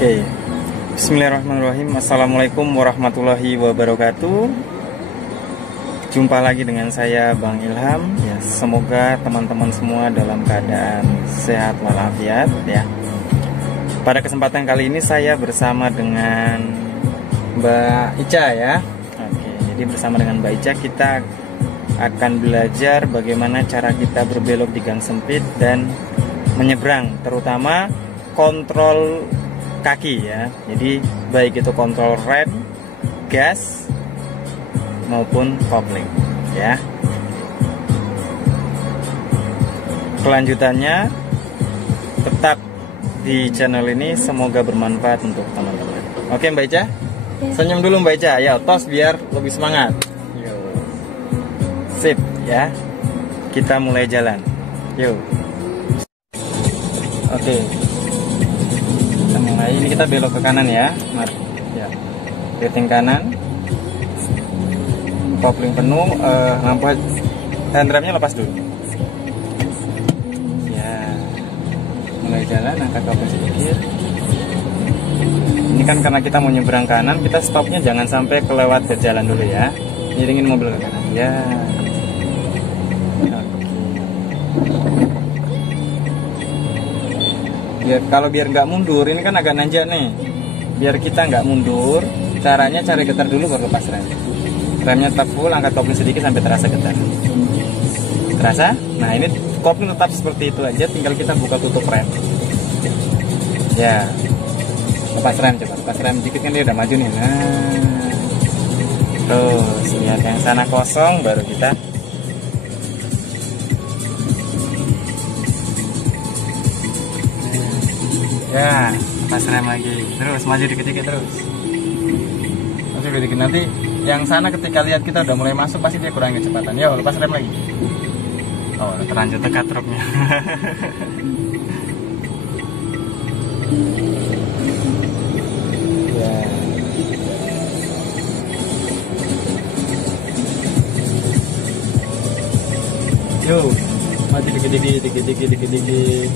Oke, bismillahirrahmanirrahim. Assalamualaikum warahmatullahi wabarakatuh. Jumpa lagi dengan saya Bang Ilham. Ya, semoga teman-teman semua dalam keadaan sehat walafiat ya. Pada kesempatan kali ini saya bersama dengan Mbak Ica ya. Oke, jadi bersama dengan Mbak Ica kita akan belajar bagaimana cara kita berbelok di gang sempit dan menyeberang, terutama kontrol kaki ya. Jadi baik itu kontrol rem, gas maupun kopling ya. Kelanjutannya tetap di channel ini, semoga bermanfaat untuk teman-teman. Oke Mbak Ica, senyum dulu Mbak Ica ya, tos biar lebih semangat. Yuk. Sip ya, kita mulai jalan. Yuk. Oke, kita mulai. Ini kita belok ke kanan ya. Mari ya, rating kanan, kopling penuh, lampu handremnya lepas dulu ya. Mulai jalan, angkat kopling sedikit. Ini kan karena kita mau nyebrang kanan, kita stopnya jangan sampai kelewat ke jalan dulu ya. Iringin mobil ke kanan ya. Biar nggak mundur, ini kan agak nanjak nih. Biar kita nggak mundur, caranya cari getar dulu baru lepas rem. Remnya tetap full, angkat kopling sedikit sampai terasa getar. Terasa? Nah ini kopling tetap seperti itu aja, tinggal kita buka tutup rem. Ya, lepas rem coba, lepas rem dikit kan dia udah maju nih. Nah, terus lihat yang sana kosong, baru kita ya, pas rem lagi, terus maju dikit-dikit terus. Maju dikit, nanti yang sana ketika lihat kita udah mulai masuk pasti dia kurangi kecepatan. Yo, lepas rem lagi. Oh, udah terlanjur dekat truknya. Ya. Yo, maju dikit-dikit.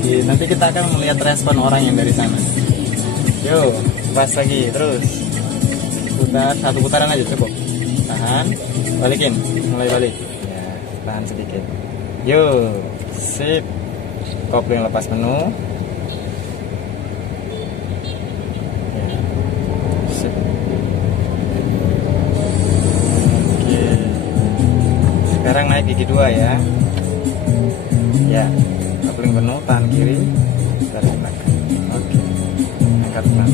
Nanti kita akan melihat respon orang yang dari sana. Yo, pas lagi, terus putar, satu putaran aja cukup. Tahan, balikin, mulai balik. Ya, tahan sedikit. Yo, sip. Kopling lepas penuh. Ya, sip. Oke. Sekarang naik gigi 2 ya. Ya. Kopling penuh, tahan kiri, tarik belakang. Oke, angkat pelan.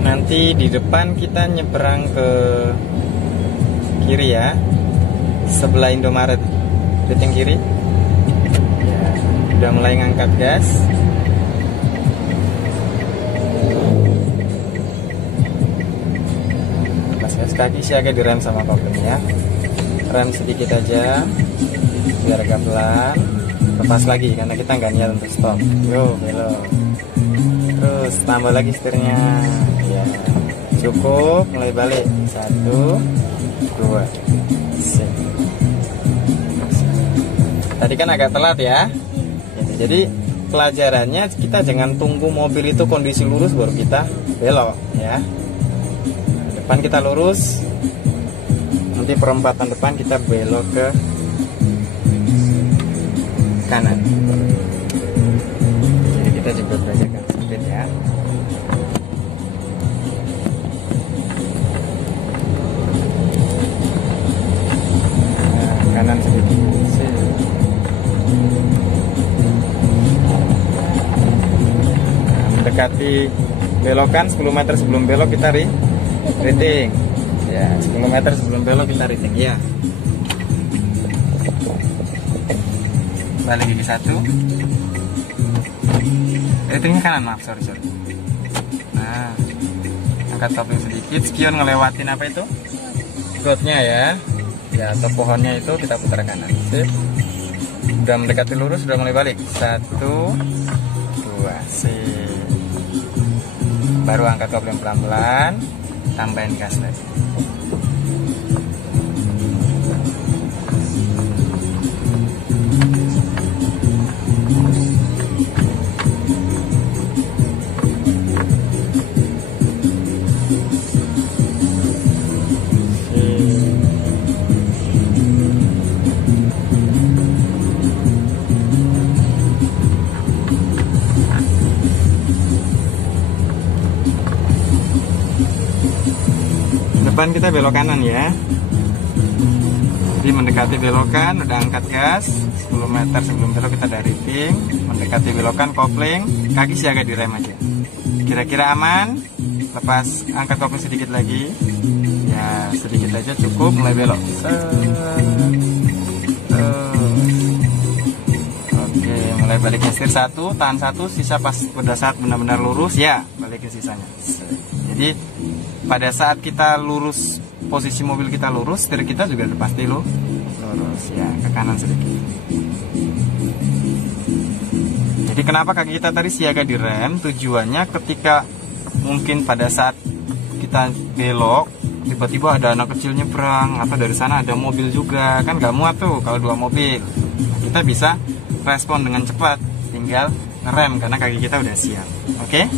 Nanti di depan kita nyebrang ke kiri ya, sebelah Indomaret, rating kiri ya. Udah mulai ngangkat gas. Pas gas kaki siaga direm sama kopling ya. Rem sedikit aja biar agak pelan. Lepas lagi karena kita nggak niat untuk stop. Yo, belok. Terus tambah lagi setirnya ya, cukup. Mulai balik, 1, 2, sip. Tadi kan agak telat ya. Jadi pelajarannya kita jangan tunggu mobil itu kondisi lurus baru kita belok ya. Depan kita lurus, nanti perempatan depan kita belok ke kanan. Jadi kita juga belajar kan sempit ya. Kanan sedikit. Nah, mendekati belokan 10 meter sebelum belok kita rating. Ya, 10 meter sebelum belok kita rating ya. Balik gigi 1. Ratingnya kanan, maaf, sorry. Nah, angkat kopling sedikit, spion ngelewatin apa itu? Gotnya ya. Ya, atau pohonnya itu kita putar kanan. Sip. Udah mendekati lurus, sudah mulai balik. 1, 2, sip. Baru angkat kopling pelan-pelan, tambahin gas lagi. Depan kita belok kanan ya. Jadi mendekati belokan, udah angkat gas 10 meter sebelum belok kita dari ring. Mendekati belokan, kopling, kaki siaga direm aja. Kira-kira aman. Lepas, angkat kopling sedikit lagi. Ya, sedikit aja cukup, mulai belok. Oke, mulai balikin setir 1, tahan 1, sisa pas pada saat benar-benar lurus ya, balikin sisanya. Jadi pada saat kita lurus, posisi mobil kita lurus, setir kita juga pasti lurus ya, ke kanan sedikit. Jadi kenapa kaki kita tadi siaga di rem? Tujuannya ketika mungkin pada saat kita belok, tiba-tiba ada anak kecil nyebrang, atau dari sana ada mobil juga, kan gak muat tuh kalau 2 mobil. Nah, kita bisa respon dengan cepat, tinggal ngerem karena kaki kita udah siap. Oke?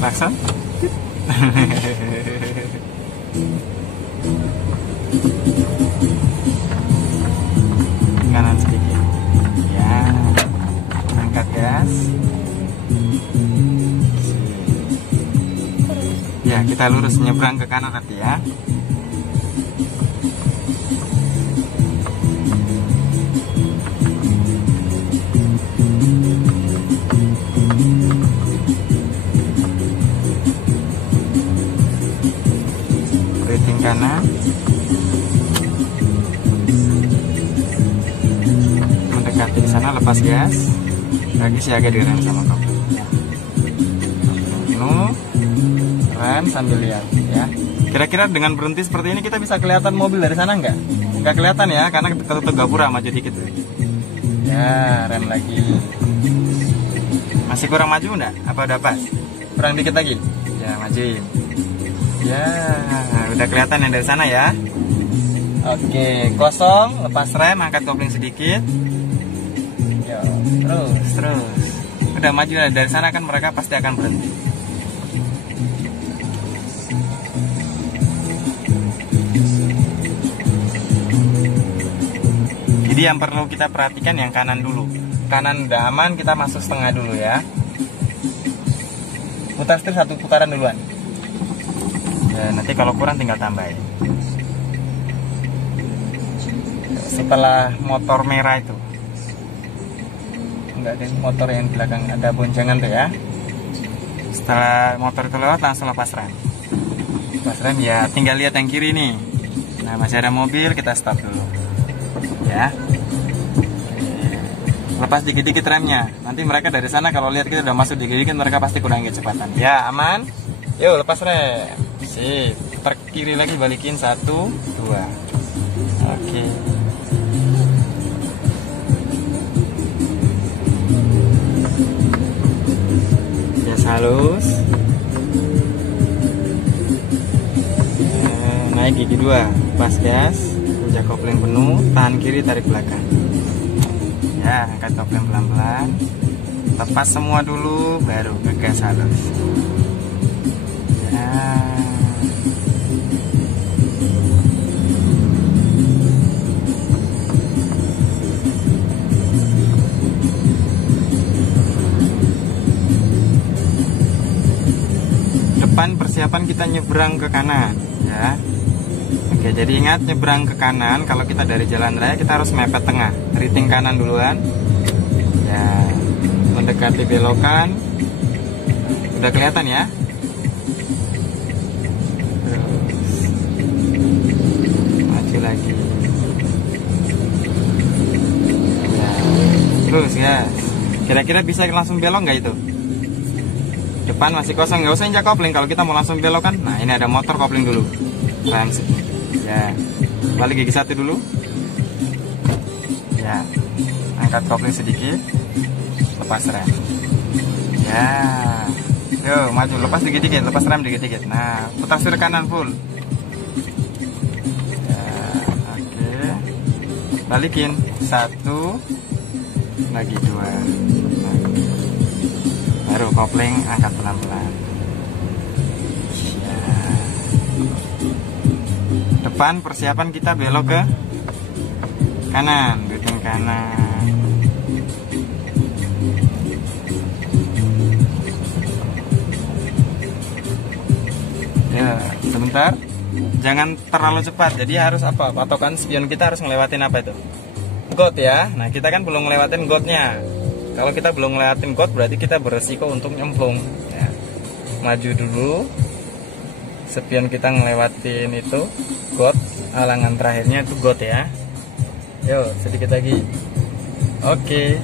Klakson. Kanan sedikit. Ya. Angkat gas. Ya, kita lurus nyebrang ke kanan nanti ya. Kanan, mendekati di sana, lepas gas, kaki siaga direm sama kopling. Ya. Penuh, rem sambil lihat ya. Kira-kira dengan berhenti seperti ini kita bisa kelihatan mobil dari sana nggak? Nggak kelihatan ya, karena ketutup gapura maju dikit. Ya, rem lagi. Masih kurang maju nggak? Apa udah pas? Kurang dikit lagi. Ya, majuin. Ya, udah kelihatan yang dari sana ya. Oke, kosong, lepas rem, angkat kopling sedikit. Yo, terus. Udah maju dari sana kan mereka pasti akan berhenti. Jadi yang perlu kita perhatikan yang kanan dulu. Kanan udah aman, kita masuk setengah dulu ya. Putar setir 1 putaran duluan. Ya, nanti kalau kurang tinggal tambahin. Setelah motor merah itu, enggak ada motor yang di belakang, ada boncengan tuh ya. Setelah motor itu lewat langsung lepas rem. Lepas rem ya, tinggal lihat yang kiri nih. Nah, masih ada mobil, kita stop dulu. Ya. Lepas dikit-dikit remnya. Nanti mereka dari sana kalau lihat kita udah masuk dikit-dikit, mereka pasti kurangi kecepatan. Ya, aman. Yuk, lepas rem. Sip, putar kiri lagi, balikin 1, 2. Oke. Gas halus. Naik gigi 2, pas gas, puncak kopling penuh, tahan kiri, tarik belakang. Ya, angkat kopling pelan-pelan. Lepas semua dulu, baru ke gas halus. Ya. Depan persiapan kita nyebrang ke kanan ya. Oke, jadi ingat nyebrang ke kanan kalau kita dari jalan raya kita harus mepet tengah, riting kanan duluan ya, mendekati belokan. Udah kelihatan ya. lagi. Ya. Terus gas. Kira-kira bisa langsung belok nggak itu? Depan masih kosong, nggak usah injak kopling. Kalau kita mau langsung belok kan, nah ini ada motor, kopling dulu. Rem ya, balik gigi 1 dulu. Ya, angkat kopling sedikit, lepas rem. Ya, yuk maju, lepas dikit-dikit, lepas rem dikit-dikit. Nah, putar setir kanan full. Ya, oke. Balikin 1, lagi 2. Baru kopling angkat pelan-pelan. Ya. Depan persiapan kita belok ke kanan, bikin kanan. Ya, sebentar. Jangan terlalu cepat. Jadi harus apa? Patokan spion kita harus ngelewatin apa itu? Got ya. Nah, kita kan belum ngelewatin gotnya. Kalau kita belum ngelewatin got, berarti kita beresiko untuk nyemplung ya. Maju dulu. Spion kita ngelewatin itu got, halangan terakhirnya itu got ya. Yuk, sedikit lagi. Oke,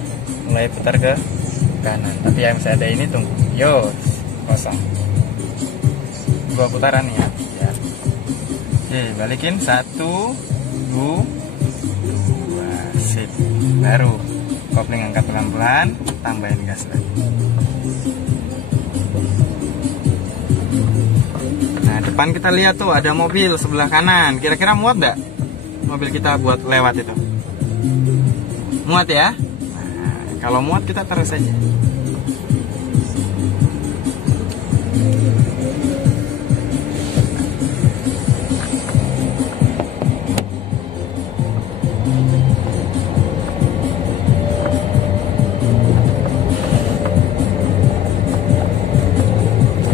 mulai putar ke kanan. Tapi yang masih ada ini tunggu. Yo, kosong. 2 putaran ya. Ya. Oke, balikin 1, 2, sip. Baru kopling angkat pelan-pelan, tambahin gas lagi. Nah, depan kita lihat tuh ada mobil sebelah kanan. Kira-kira muat nggak mobil kita buat lewat itu? Muat ya? Nah, kalau muat kita terus aja.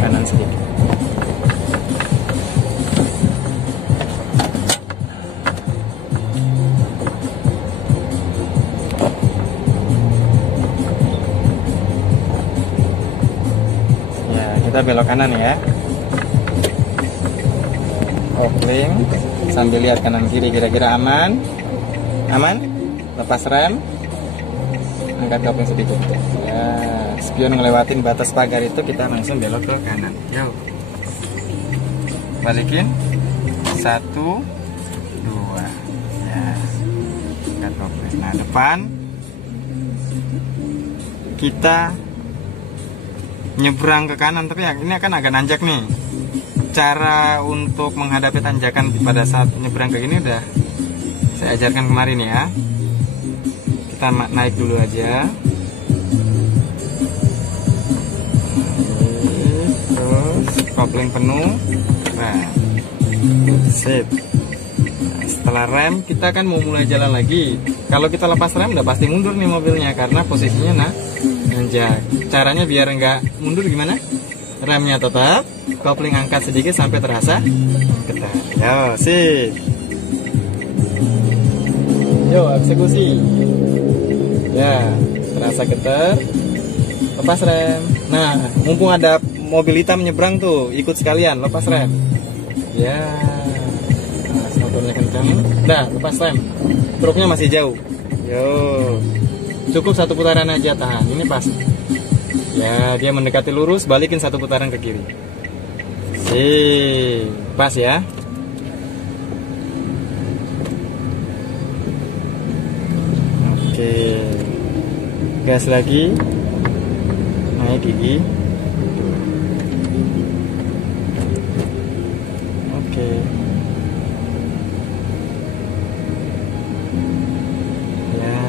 Kanan sedikit. Kita belok kanan ya. Kopling sambil lihat kanan kiri, kira-kira aman. Aman? Lepas rem. Angkat kopling sedikit. Ya, spion ngelewatin batas pagar itu, kita langsung belok ke kanan. Yuk. Balikin. 1, 2. Ya. Angkat kopling. Nah, depan kita nyebrang ke kanan, tapi ini akan agak nanjak nih. Cara untuk menghadapi tanjakan pada saat nyebrang ke gini udah saya ajarkan kemarin ya. Kita naik dulu aja. Terus kopling penuh. Nah, sip. Nah, setelah rem kita kan mau mulai jalan lagi. Kalau kita lepas rem udah pasti mundur nih mobilnya karena posisinya nanjak. Caranya biar nggak mundur gimana? Remnya tetap, kopling angkat sedikit sampai terasa ketat. Yo, sip. Yo, eksekusi. Ya, terasa ketat. Lepas rem. Nah, mumpung ada mobil hitam nyebrang tuh, ikut sekalian, lepas rem. Ya, nah, motornya kencang. Dah, lepas rem. Truknya masih jauh. Yo, cukup 1 putaran aja, tahan. Ini pas. Ya, dia mendekati lurus, balikin 1 putaran ke kiri. Pas ya. Oke. Gas lagi. Naik gigi. Oke. Ya.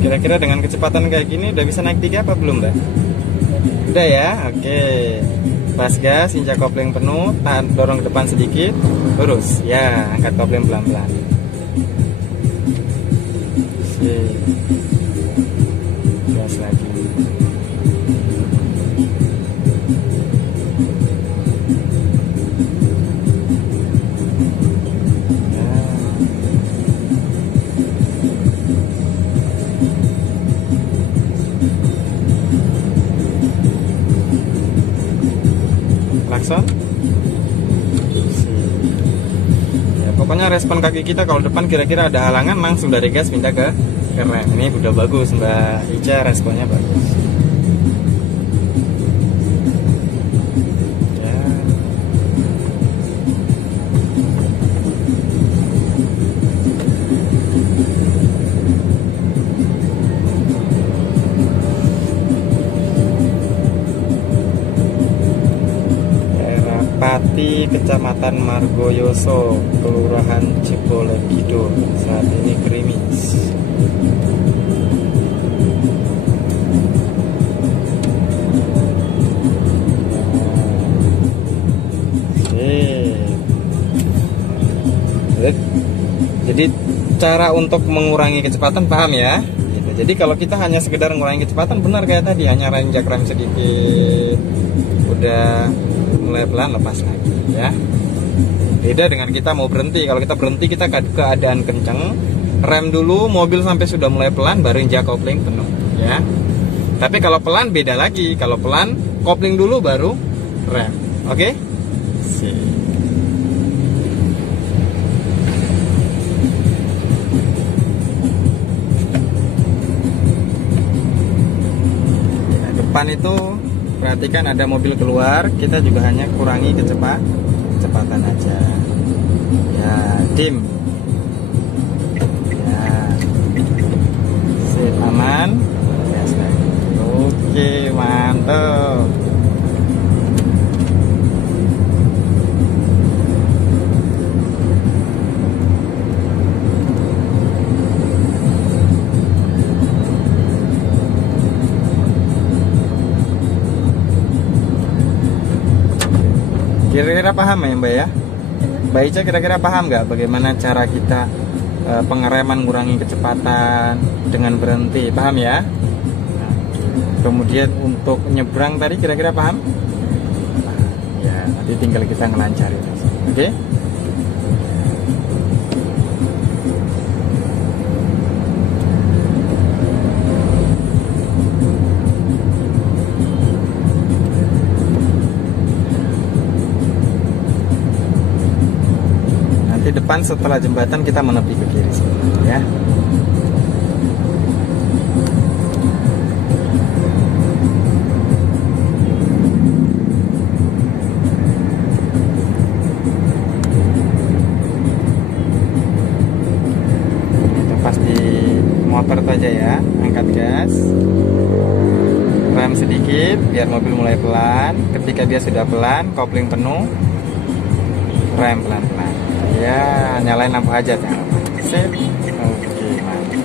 Kira-kira dengan kecepatan kayak gini udah bisa naik 3 apa belum, Mbak? Udah ya, oke. Pas gas, injak kopling penuh, dorong ke depan sedikit, lurus. Ya, angkat kopling pelan-pelan. respon kaki kita kalau depan kira-kira ada halangan, langsung dari gas pindah ke rem. Ini udah bagus Mbak Ica, responnya bagus. Ya. Pati, Kecamatan Margoyoso, Kelurahan Cibolegido, saat ini gerimis. Jadi cara untuk mengurangi kecepatan paham ya? Gitu. Jadi kalau kita hanya sekedar mengurangi kecepatan, benar kayak tadi, hanya injak rem sedikit, udah mulai pelan lepas lagi ya. Beda dengan kita mau berhenti. Kalau kita berhenti kita keadaan kenceng, rem dulu, mobil sampai sudah mulai pelan baru injak kopling penuh ya. Tapi kalau pelan beda lagi. Kalau pelan kopling dulu baru rem. Oke? Nah, depan itu perhatikan ada mobil keluar, kita juga hanya kurangi kecepatan aja. Ya, dim. Ya. Sip, aman. Gas lagi. Oke, mantap. Kira-kira paham ya Mbak ya? Mbak Ica kira-kira paham nggak bagaimana cara kita pengereman mengurangi kecepatan dengan berhenti? Paham ya? Kemudian untuk nyebrang tadi kira-kira paham? Ya, nanti tinggal kita ngelancarin. Oke? Depan setelah jembatan kita menepi ke kiri ya. Itu pas di motor aja ya, angkat gas, rem sedikit biar mobil mulai pelan. Ketika dia sudah pelan, kopling penuh, rem pelan-pelan. Ya, nyalain lampu aja jangan lupa. Sip. Oke, mantap.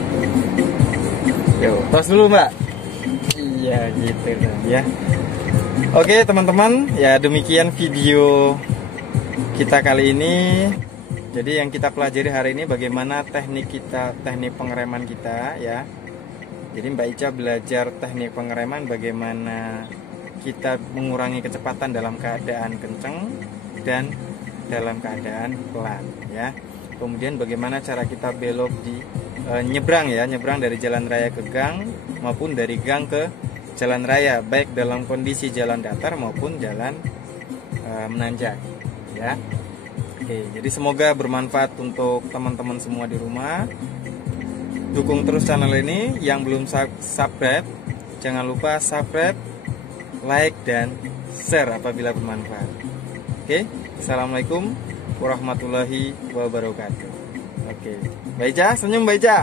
Yuk, tos dulu Mbak. Iya, gitu ya. Oke, teman-teman, ya demikian video kita kali ini. Jadi yang kita pelajari hari ini bagaimana teknik pengereman kita ya. Jadi Mbak Ica belajar teknik pengereman bagaimana kita mengurangi kecepatan dalam keadaan kenceng dan dalam keadaan pelan ya. Kemudian bagaimana cara kita belok di nyebrang ya, nyebrang dari jalan raya ke gang maupun dari gang ke jalan raya, baik dalam kondisi jalan datar maupun jalan menanjak ya. Oke, jadi semoga bermanfaat untuk teman-teman semua di rumah. Dukung terus channel ini. Yang belum subscribe, jangan lupa subscribe, like dan share apabila bermanfaat. Oke, assalamualaikum warahmatullahi wabarakatuh. Oke, Mbak Ica, senyum Mbak Ica.